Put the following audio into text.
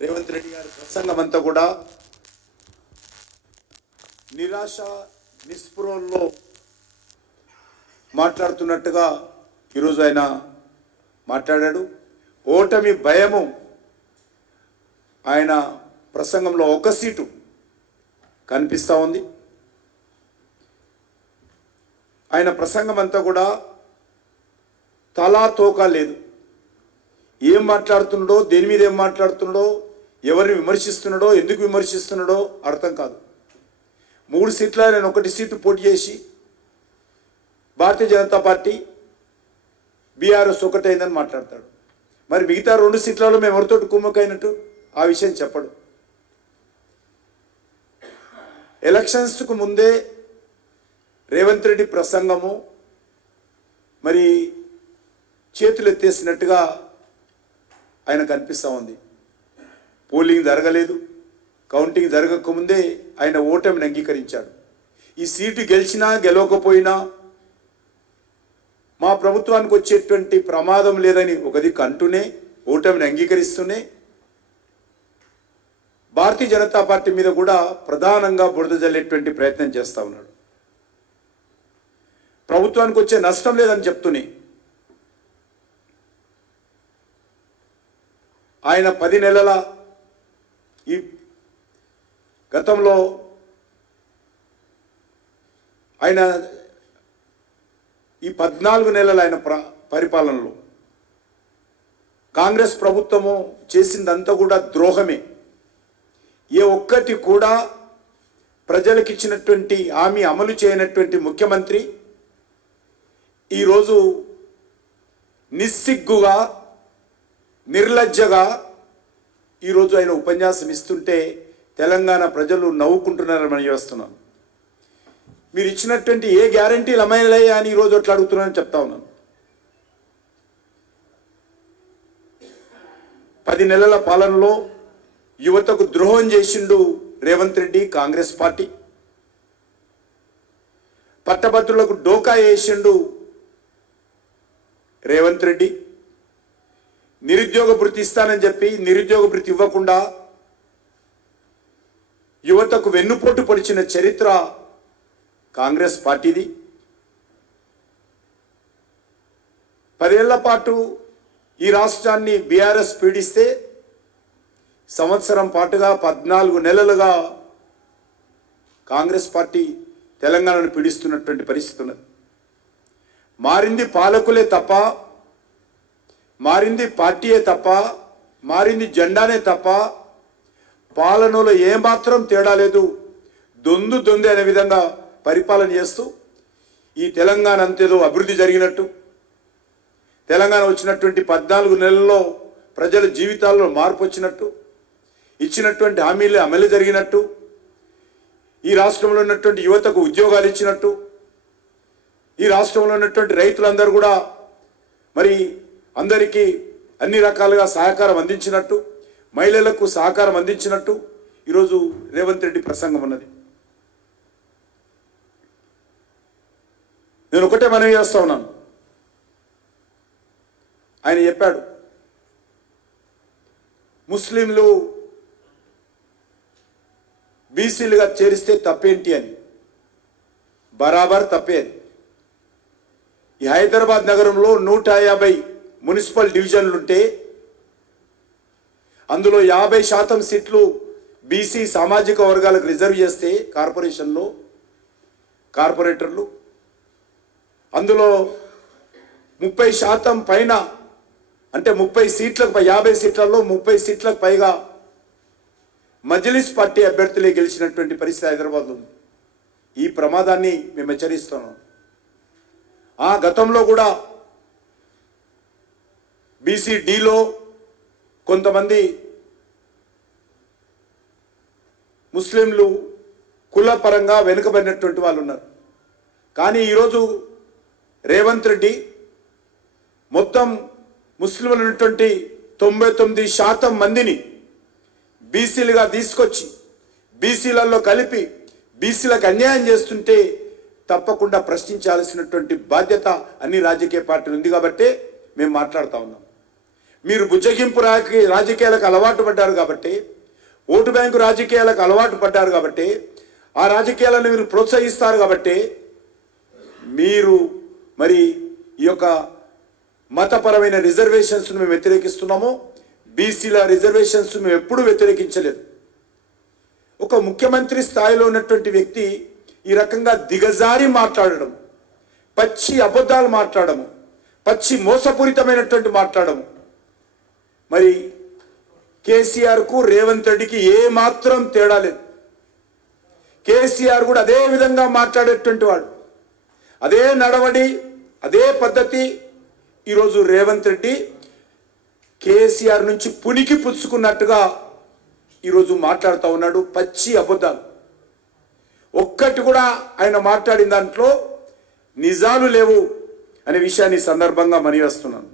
రేవంత్ రెడ్డి గారి ప్రసంగం అంతా కూడా నిరాశ నిస్పృహల్లో మాట్లాడుతున్నట్టుగా ఈరోజు ఆయన మాట్లాడాడు. ఓటమి భయము ఆయన ప్రసంగంలో ఒక సీటు కనిపిస్తూ ఉంది. ఆయన ప్రసంగం అంతా కూడా తలా తోక లేదు. ఏం మాట్లాడుతున్నాడో, దేని మీద ఏం మాట్లాడుతున్నాడో, ఎవరిని విమర్శిస్తున్నాడో, ఎందుకు విమర్శిస్తున్నాడో అర్థం కాదు. 3 సీట్ల నేను 1 సీటు పోటీ చేసి భారతీయ జనతా పార్టీ బీఆర్ఎస్ ఒకటైందని మాట్లాడతాడు. మరి మిగతా 2 సీట్లలో మేము ఎవరితోటి కుమ్మకైనట్టు ఆ విషయం చెప్పడు. ఎలక్షన్స్కు ముందే రేవంత్ రెడ్డి ప్రసంగము మరి చేతులు ఎత్తేసినట్టుగా ఆయన కనిపిస్తూ ఉంది. పోలింగ్ జరగలేదు, కౌంటింగ్ జరగకముందే ఆయన ఓటమిని అంగీకరించాడు. ఈ సీటు గెలిచినా గెలవకపోయినా మా ప్రభుత్వానికి వచ్చేటువంటి ప్రమాదం లేదని ఒక దిక్కు అంటూనే, ఓటమిని అంగీకరిస్తూనే భారతీయ జనతా పార్టీ మీద కూడా ప్రధానంగా బురద జల్లేటువంటి ప్రయత్నం చేస్తూ ఉన్నాడు. ప్రభుత్వానికి వచ్చే నష్టం లేదని చెప్తూనే ఆయన 10 నెలల ఈ గతంలో ఆయన ఈ 14 నెలల ఆయన పరిపాలనలో కాంగ్రెస్ ప్రభుత్వము చేసిందంతా కూడా ద్రోహమే. ఏ ఒక్కటి కూడా ప్రజలకు ఇచ్చినటువంటి హామీ అమలు చేయనటువంటి ముఖ్యమంత్రి ఈరోజు నిస్సిగ్గుగా నిర్లజ్జగా ఈరోజు ఆయన ఉపన్యాసం ఇస్తుంటే తెలంగాణ ప్రజలు నవ్వుకుంటున్నారని మనం చేస్తున్నాం. మీరు ఇచ్చినటువంటి ఏ గ్యారంటీలు అమలయ్యా అని ఈరోజు అట్లా అడుగుతున్నారని చెప్తా ఉన్నాను. 10 నెలల పాలనలో యువతకు ద్రోహం చేసిండు రేవంత్ రెడ్డి, కాంగ్రెస్ పార్టీ. పట్టభద్రులకు డోకా వేసిండు రేవంత్ రెడ్డి. నిరుద్యోగ భృతి ఇస్తానని చెప్పి నిరుద్యోగ భృతి ఇవ్వకుండా యువతకు వెన్నుపోటు పొడిచిన చరిత్ర కాంగ్రెస్ పార్టీది. 10 ఏళ్ల పాటు ఈ రాష్ట్రాన్ని బీఆర్ఎస్ పీడిస్తే సంవత్సరం పాటుగా 14 నెలలుగా కాంగ్రెస్ పార్టీ తెలంగాణను పీడిస్తున్నటువంటి పరిస్థితి ఉన్నది. మారింది పాలకులే తప్ప, మారింది పార్టీయే తప్ప, మారింది జెండానే తప్ప పాలనలో ఏమాత్రం తేడా లేదు. దొందు అనే విధంగా పరిపాలన చేస్తూ ఈ తెలంగాణ అంతేదో అభివృద్ధి జరిగినట్టు, తెలంగాణ వచ్చినటువంటి 14 నెలల్లో ప్రజల జీవితాల్లో మార్పు వచ్చినట్టు, ఇచ్చినటువంటి హామీలు అమలు జరిగినట్టు, ఈ రాష్ట్రంలో ఉన్నటువంటి యువతకు ఉద్యోగాలు ఇచ్చినట్టు, ఈ రాష్ట్రంలో ఉన్నటువంటి రైతులందరూ కూడా మరి అందరికీ అన్ని రకాలుగా సహకారం అందించినట్టు, మహిళలకు సహకారం అందించినట్టు ఈరోజు రేవంత్ రెడ్డి ప్రసంగం ఉన్నది. నేను ఒకటే మనవి చేస్తా ఉన్నాను. ఆయన చెప్పాడు ముస్లింలు బీసీలుగా చేరిస్తే తప్పేంటి అని. బరాబర్ తప్పేది. ఈ హైదరాబాద్ నగరంలో 150 మున్సిపల్ డివిజన్లుంటే అందులో 50% సీట్లు బీసీ సామాజిక వర్గాలకు రిజర్వ్ చేస్తే కార్పొరేషన్లో కార్పొరేటర్లు, అందులో 30% పైన అంటే 30 సీట్లకు 50 సీట్లలో 30 సీట్లకు పైగా మజ్లిస్ పార్టీ అభ్యర్థులే గెలిచినటువంటి పరిస్థితి హైదరాబాద్లో ఉంది. ఈ ప్రమాదాన్ని మేము హెచ్చరిస్తున్నాం. ఆ గతంలో కూడా బీసీడీలో కొంతమంది ముస్లింలు కులపరంగా వెనుకబడినటువంటి వాళ్ళు ఉన్నారు. కానీ ఈరోజు రేవంత్ రెడ్డి మొత్తం ముస్లింలు ఉన్నటువంటి 99% మందిని బీసీలుగా తీసుకొచ్చి బీసీలలో కలిపి బీసీలకు అన్యాయం చేస్తుంటే తప్పకుండా ప్రశ్నించాల్సినటువంటి బాధ్యత అన్ని రాజకీయ పార్టీలు ఉంది. కాబట్టి మేము మాట్లాడుతూ ఉన్నాం. మీరు బుజ్జగింపు రాజకీయాలకు అలవాటు పడ్డారు కాబట్టి, ఓటు బ్యాంకు రాజకీయాలకు అలవాటు పడ్డారు కాబట్టి, ఆ రాజకీయాలను మీరు ప్రోత్సహిస్తారు కాబట్టి మీరు మరి ఈ యొక్క మతపరమైన రిజర్వేషన్స్ మేము వ్యతిరేకిస్తున్నాము. బీసీల రిజర్వేషన్స్ మేము ఎప్పుడూ వ్యతిరేకించలేదు. ఒక ముఖ్యమంత్రి స్థాయిలో ఉన్నటువంటి వ్యక్తి ఈ రకంగా దిగజారి మాట్లాడడం, పచ్చి అబద్ధాలు మాట్లాడము, పచ్చి మోసపూరితమైనటువంటి మాట్లాడము, మరి కేసీఆర్కు రేవంత్ రెడ్డికి ఏమాత్రం తేడా లేదు. కేసీఆర్ కూడా అదే విధంగా మాట్లాడేటువంటి వాడు, అదే నడవడి, అదే పద్ధతి. ఈరోజు రేవంత్ రెడ్డి కేసీఆర్ నుంచి పునికి పుచ్చుకున్నట్టుగా ఈరోజు మాట్లాడుతూ ఉన్నాడు. పచ్చి అబద్ధాలు, ఒక్కటి కూడా ఆయన మాట్లాడిన దాంట్లో నిజాలు లేవు అనే విషయాన్ని సందర్భంగా మనవి చేస్తున్నాను.